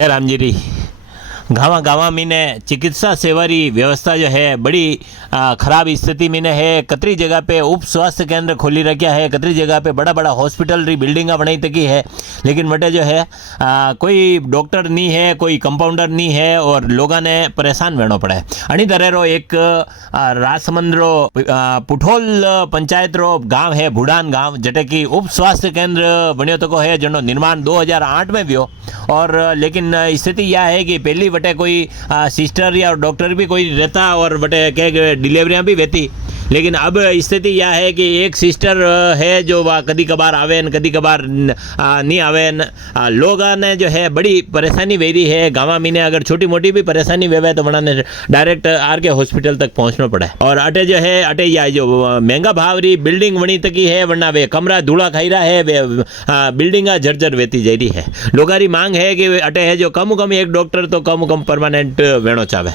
रामजीरी गाँव गाँव में चिकित्सा सेवा री व्यवस्था जो है बड़ी खराब स्थिति में है। कतरी जगह पे उप स्वास्थ्य केंद्र खोली रखा है, कतरी जगह पे बड़ा बड़ा हॉस्पिटल री बिल्डिंग बनाई तकी है, लेकिन बटे जो है कोई डॉक्टर नहीं है, कोई कंपाउंडर नहीं है और लोगों ने परेशान रहना पड़ा है। अनी तरह रो एक राजसमंद रो पुठोल पंचायत रो गांव है भूडान गांव, जटे की उप स्वास्थ्य केंद्र बनियो तको है, जनो निर्माण 2008 में व्यो। और लेकिन स्थिति यह है कि पहली बटे कोई सिस्टर या डॉक्टर भी कोई रहता और बटे क्या डिलीवरियाँ भी रहती, लेकिन अब स्थिति यह है कि एक सिस्टर है जो वह कभी कभार आवे न कभी कभार नहीं आवे न। लोगों ने जो है बड़ी परेशानी वेरी है। गाँव में अगर छोटी मोटी भी परेशानी वेवे तो बना ने डायरेक्ट आर के हॉस्पिटल तक पहुँचना पड़ा है। और अटे जो है अटे या जो महंगा भाव री बिल्डिंग बनी तकी है, वरना वे कमरा धूला खाई रहा है, वे बिल्डिंग जर्जर वेती जा रही है। लोगों की मांग है कि अटे है जो कम एक डॉक्टर तो कम परमानेंट वेणो चावे।